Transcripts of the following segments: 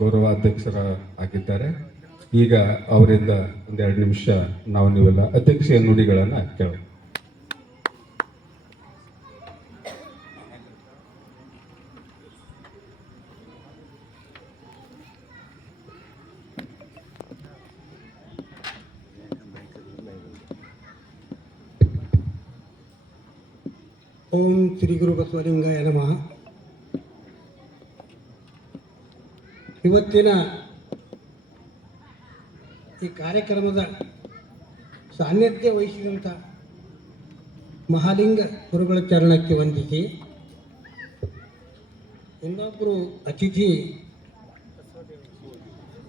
ಗೌರವಾಧ್ಯಕ್ಷರ ಆಗಿದ್ದಾರೆ. ಈಗ ಅವರಿಂದ ಒಂದೆರಡು ನಿಮಿಷ ನಾವು ನೀವೆಲ್ಲ ಅಧ್ಯಕ್ಷೀಯ ನುಡಿಗಳನ್ನು ಕೇಳೋಣ. ಓಂ ಶ್ರೀ ಗುರು ಬಸವಲಿಂಗಾಯ ನಮಃ. ಇವತ್ತಿನ ಈ ಕಾರ್ಯಕ್ರಮದ ಸಾನ್ನಿಧ್ಯ ವಹಿಸಿದಂಥ ಮಹಾಲಿಂಗ ಗುರುಗಳ ಚರಣಕ್ಕೆ ವಂದಿಸಿ, ಇನ್ನೊಬ್ಬರು ಅತಿಥಿ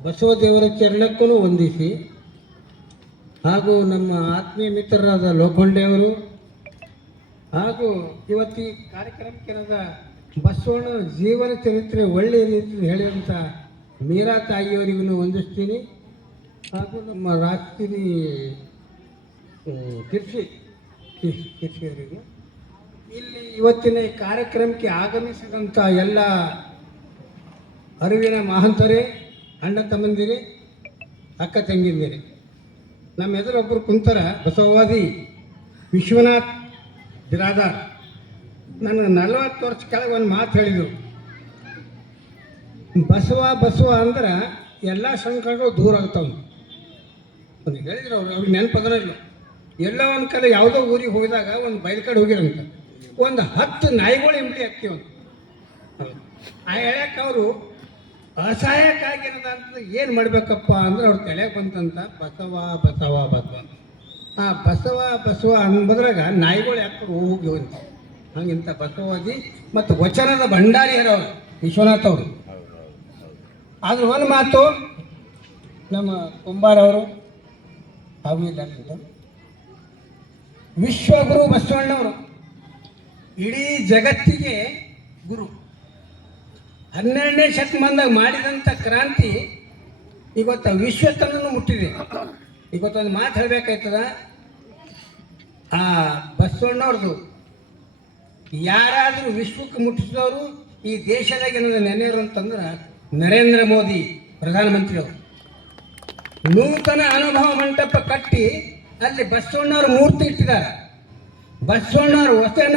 ಬಸವದೇವರ ಚರಣಕ್ಕೂ ವಂದಿಸಿ, ಹಾಗೂ ನಮ್ಮ ಆತ್ಮೀಯ ಮಿತ್ರರಾದ ಲೋಖಂಡೆಯವರು ಹಾಗೂ ಇವತ್ತು ಈ ಕಾರ್ಯಕ್ರಮಕ್ಕೆ ಬಸವಣ್ಣ ಜೀವನ ಚರಿತ್ರೆ ಒಳ್ಳೆಯ ರೀತಿಯಲ್ಲಿ ಹೇಳಿದಂಥ ಮೀರಾ ತಾಯಿಯವರಿಗೂ ವಂದಿಸ್ತೀನಿ. ಹಾಗೂ ನಮ್ಮ ರಾಷ್ಟ್ರೀಯ ಕಿರ್ಸಿಯವರಿಗೂ, ಇಲ್ಲಿ ಇವತ್ತಿನ ಈ ಕಾರ್ಯಕ್ರಮಕ್ಕೆ ಆಗಮಿಸಿದಂಥ ಎಲ್ಲ ಅರಿವಿನ ಮಹಂತರೇ, ಅಣ್ಣ ತಮ್ಮಂದಿರೇ, ಅಕ್ಕ ತಂಗಿಂದಿರೇ, ನಮ್ಮ ಎದುರೊಬ್ಬರು ಕುಂತರ ಬಸವವಾದಿ ವಿಶ್ವನಾಥ್ ಬಿರಾದಾರ್ ನನಗೆ 40 ವರ್ಷ ಕೆಳಗೆ ಒಂದು ಮಾತು ಹೇಳಿದರು. ಬಸವ ಅಂದ್ರೆ ಎಲ್ಲ ಸಂಕಟಗಳು ದೂರ ಆಗ್ತಾವೆ ಅಂತ ಹೇಳಿದ್ರು. ಅವ್ರಿಗೆ ನೆನಪದನ ಇಲ್ಲ. ಎಲ್ಲೋ ಒಂದು ಕಡೆ ಯಾವುದೋ ಊರಿಗೆ ಹೋಗಿದಾಗ ಒಂದು ಬಯಲು ಕಡೆ ಹೋಗಿರಂತ ಒಂದು 10 ನಾಯಿಗಳು ಎಂಬಳಿ ಹಾಕ್ತೀವಂತ. ಆ ಹೇಳಕ್ಕೆ ಅವರು ಅಸಹಾಯಕ್ಕಾಗಿ ಏನದ ಏನು ಮಾಡಬೇಕಪ್ಪ ಅಂದ್ರೆ ಅವ್ರ ತಲೆಗೆ ಬಂತಂತ ಬಸವ ಬಸವ ಬಸವ ಅಂತ. ಆ ಬಸವ ಅಂಬದ್ರಾಗ ನಾಯಿಗಳು ಯಾಕೆ ಹೋಗಿವಂತ. ಹಂಗಿಂತ ಬಸವವಾದಿ ಮತ್ತು ವಚನದ ಭಂಡಾರಿಯರವರು ವಿಶ್ವನಾಥ್ ಅವರು. ಆದ್ರೆ ಒಂದು ಮಾತು ನಮ್ಮ ಕುಂಬಾರವರು ಅವಿಲ್ಲ, ವಿಶ್ವಗುರು ಬಸವಣ್ಣವರು ಇಡೀ ಜಗತ್ತಿಗೆ ಗುರು. 12ನೇ ಶತಮಾನದಾಗ ಮಾಡಿದಂಥ ಕ್ರಾಂತಿ ಇವತ್ತು ವಿಶ್ವತನೂ ಮುಟ್ಟಿದೆ. ಇವತ್ತೊಂದು ಮಾತು ಹೇಳಬೇಕಾಯ್ತದ, ಆ ಬಸವಣ್ಣವ್ರದ್ದು ಯಾರಾದರೂ ವಿಶ್ವಕ್ಕೆ ಮುಟ್ಟಿಸಿದವರು ಈ ದೇಶದಾಗ ಏನದ ನೆನೆಯರು ಅಂತಂದ್ರೆ ನರೇಂದ್ರ ಮೋದಿ ಪ್ರಧಾನಮಂತ್ರಿಯವರು. ನೂತನ ಅನುಭವ ಮಂಟಪ ಕಟ್ಟಿ ಅಲ್ಲಿ ಬಸವಣ್ಣವ್ರ ಮೂರ್ತಿ ಇಟ್ಟಿದ್ದಾರೆ. ಬಸವಣ್ಣವ್ರ ವಚನ,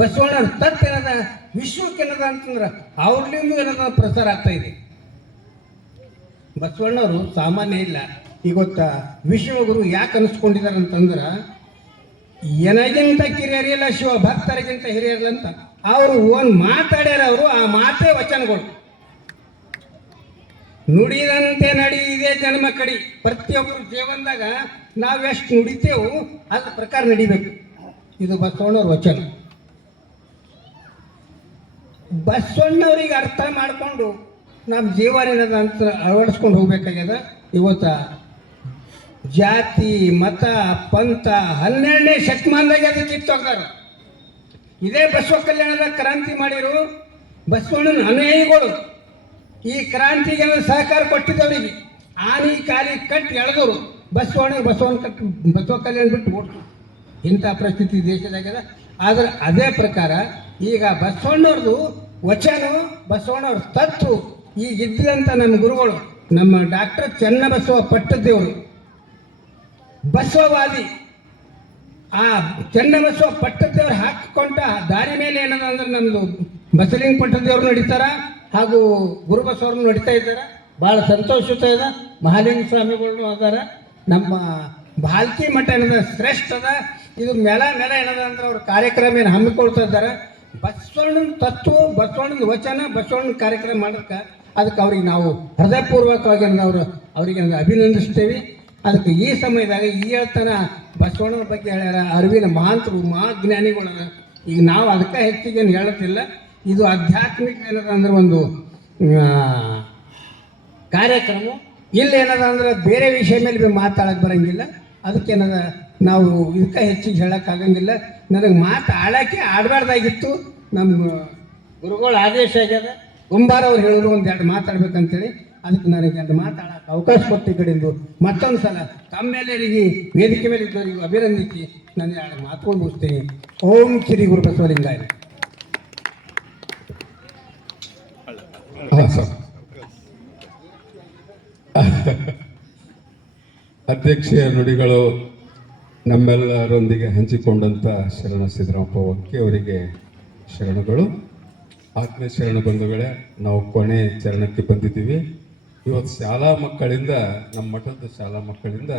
ಬಸವಣ್ಣವ್ರ ತತ್ವ ಏನದ ವಿಶ್ವಕ್ಕೆ ಏನದ ಅಂತಂದ್ರೆ ಅವ್ರಲಿಂದ ಏನದ ಪ್ರಸಾರ ಆಗ್ತಾ ಇದೆ. ಬಸವಣ್ಣವರು ಸಾಮಾನ್ಯ ಇಲ್ಲ. ಇವತ್ತ ವಿಶ್ವಗುರು ಯಾಕೆ ಅನಿಸ್ಕೊಂಡಿದ್ದಾರೆ ಅಂತಂದ್ರೆ ನನಗಿಂತ ಕಿರಿಯರಿಲ್ಲ, ಶಿವ ಭಕ್ತರಿಗಿಂತ ಹಿರಿಯರಿಲ್ಲ ಅಂತ ಅವರು ಒಂದು ಮಾತಾಡ್ಯಾರ. ಅವರು ಆ ಮಾತೇ ವಚನಗಳು. ನುಡಿದಂತೆ ನಡಿ ಇದೇ ಜನ್ಮ ಕಡಿ. ಪ್ರತಿಯೊಬ್ಬರು ಜೀವನದಾಗ ನಾವು ಎಷ್ಟು ನುಡಿತೇವು ಅದ್ರ ಪ್ರಕಾರ ನಡಿಬೇಕು. ಇದು ಬಸವಣ್ಣವ್ರ ವಚನ. ಬಸವಣ್ಣವ್ರಿಗೆ ಅರ್ಥ ಮಾಡಿಕೊಂಡು ನಮ್ಮ ಜೀವನ ಏನದ ಅಂತ ಅಳವಡಿಸ್ಕೊಂಡು ಹೋಗ್ಬೇಕಾಗ್ಯದ. ಇವತ್ತ ಜಾತಿ ಮತ ಪಂಥ 12ನೇ ಶತಮಾನದಾಗ ಅದಕ್ಕೆ ಕಿತ್ತೋಗ್ತಾರ. ಇದೇ ಬಸವ ಕಲ್ಯಾಣದ ಕ್ರಾಂತಿ ಮಾಡಿರು ಬಸವಣ್ಣನ ಅನುಯಾಯಿಗಳು. ಈ ಕ್ರಾಂತಿಗೆ ಸಹಕಾರ ಕೊಟ್ಟಿದ್ದವರಿಗೆ ಆನಿ ಕಾಲಿ ಕಟ್ಟಿ ಎಳೆದವರು ಬಸವಣ್ಣ ಕಟ್ಟಿ ಬಸವ ಕಲ್ಯಾಣ ಬಿಟ್ಟು ಓಡ್ತು. ಇಂಥ ಪರಿಸ್ಥಿತಿ ದೇಶದಾಗದ. ಆದ್ರೆ ಅದೇ ಪ್ರಕಾರ ಈಗ ಬಸವಣ್ಣವ್ರದ್ದು ವಚನ, ಬಸವಣ್ಣವ್ರ ತತ್ವ ಈಗ ಇದ್ದಂಥ ನಮ್ಮ ಗುರುಗಳು, ನಮ್ಮ ಡಾಕ್ಟರ್ ಚನ್ನಬಸವ ಪಟ್ಟದೇವರು ಬಸವವಾದಿ. ಆ ಚನ್ನಬಸವ ಪಟ್ಟದೇವ್ರು ಹಾಕಿಕೊಂಡ ದಾರಿ ಮೇಲೆ ಏನದ ಅಂದ್ರೆ ನಮ್ಮದು ಬಸಲಿಂಗ ಪಟ್ಟದೇವ್ರು ನಡೀತಾರ, ಹಾಗೂ ಗುರುಬಸವ್ರನ್ನು ನಡೀತಾ ಇದ್ದಾರೆ. ಭಾಳ ಸಂತೋಷತೆ ಇದೆ. ಮಹಾಲಿಂಗ ಸ್ವಾಮಿಗಳು ಅದಾರ. ನಮ್ಮ ಭಾಲ್ಕಿ ಮಠ ಏನದ ಶ್ರೇಷ್ಠ ಅದ. ಇದು ಮೇಲ ಏನದ ಅಂದ್ರೆ ಅವ್ರ ಕಾರ್ಯಕ್ರಮ ಏನು ಹಮ್ಮಿಕೊಳ್ತಾ ಇದ್ದಾರೆ. ಬಸವಣ್ಣನ ತತ್ವ, ಬಸವಣ್ಣನ ವಚನ, ಬಸವಣ್ಣನ ಕಾರ್ಯಕ್ರಮ ಮಾಡೋಕ್ಕೆ ಅದಕ್ಕೆ ಅವ್ರಿಗೆ ನಾವು ಹೃದಯಪೂರ್ವಕವಾಗಿ ಅವರಿಗೆ ಅಭಿನಂದಿಸ್ತೇವೆ. ಅದಕ್ಕೆ ಈ ಸಮಯದಾಗ ಈ ಹೇಳ್ತಾನ ಬಸವಣ್ಣನ ಬಗ್ಗೆ ಹೇಳ್ಯಾರ. ಅರಿವಿನ ಮಹಾಂತರು, ಮಹಾಜ್ಞಾನಿಗಳು. ಈಗ ನಾವು ಅದಕ್ಕೆ ಹೆಚ್ಚಿಗೆ ಹೇಳುತ್ತಿಲ್ಲ. ಇದು ಆಧ್ಯಾತ್ಮಿಕ ಏನದ ಅಂದ್ರೆ ಒಂದು ಕಾರ್ಯಕ್ರಮ. ಇಲ್ಲಿ ಏನದ ಅಂದ್ರೆ ಬೇರೆ ವಿಷಯ ಮೇಲೆ ಮಾತಾಡಕ್ಕೆ ಬರೋಂಗಿಲ್ಲ. ಅದಕ್ಕೇನದ ನಾವು ಇದಕ್ಕೆ ಹೆಚ್ಚಿಗೆ ಹೇಳೋಕ್ಕಾಗಂಗಿಲ್ಲ. ನನಗೆ ಆಡೋಕ್ಕೆ ಆಡಬಾರ್ದಾಗಿತ್ತು. ನಮ್ಮ ಗುರುಗಳ ಆದೇಶ ಆಗ್ಯದ. ಕುಂಬಾರವ್ರು ಹೇಳೋದು ಒಂದೆರಡು ಮಾತಾಡ್ಬೇಕಂತೇಳಿ ಅದಕ್ಕೆ ನನಗೆ ಎರಡು ಮಾತಾಡೋಕೆ ಅವಕಾಶ ಕೊಟ್ಟು ಕಡೆಯಿಂದ ಮತ್ತೊಂದು ಸಲ ತಮ್ಮೆಲ್ಲರಿಗೆ ವೇದಿಕೆ ಮೇಲೆ ಇದ್ದವರಿಗೂ ಅಭಿನಂದಿಸಿ ನಾನು ಎರಡು ಮಾತುಗಳು ಮುಗಿಸ್ತೇನೆ. ಓಂ ಶ್ರೀ ಗುರು ಬಸವಲಿಂಗಾಯ. ಹಾಂ ಸರ್. ಅಧ್ಯಕ್ಷೀಯ ನುಡಿಗಳು ನಮ್ಮೆಲ್ಲರೊಂದಿಗೆ ಹಂಚಿಕೊಂಡಂಥ ಶರಣ ಸಿದ್ದರಾಮಪ್ಪ ಒಕ್ಕಿ ಅವರಿಗೆ ಶರಣಗಳು. ಆತ್ಮೀಯ ಶರಣ ಬಂಧುಗಳೇ, ನಾವು ಕೊನೆ ಚರಣಕ್ಕೆ ಬಂದಿದ್ದೀವಿ. ಇವತ್ತು ಶಾಲಾ ಮಕ್ಕಳಿಂದ, ನಮ್ಮ ಮಠದ ಶಾಲಾ ಮಕ್ಕಳಿಂದ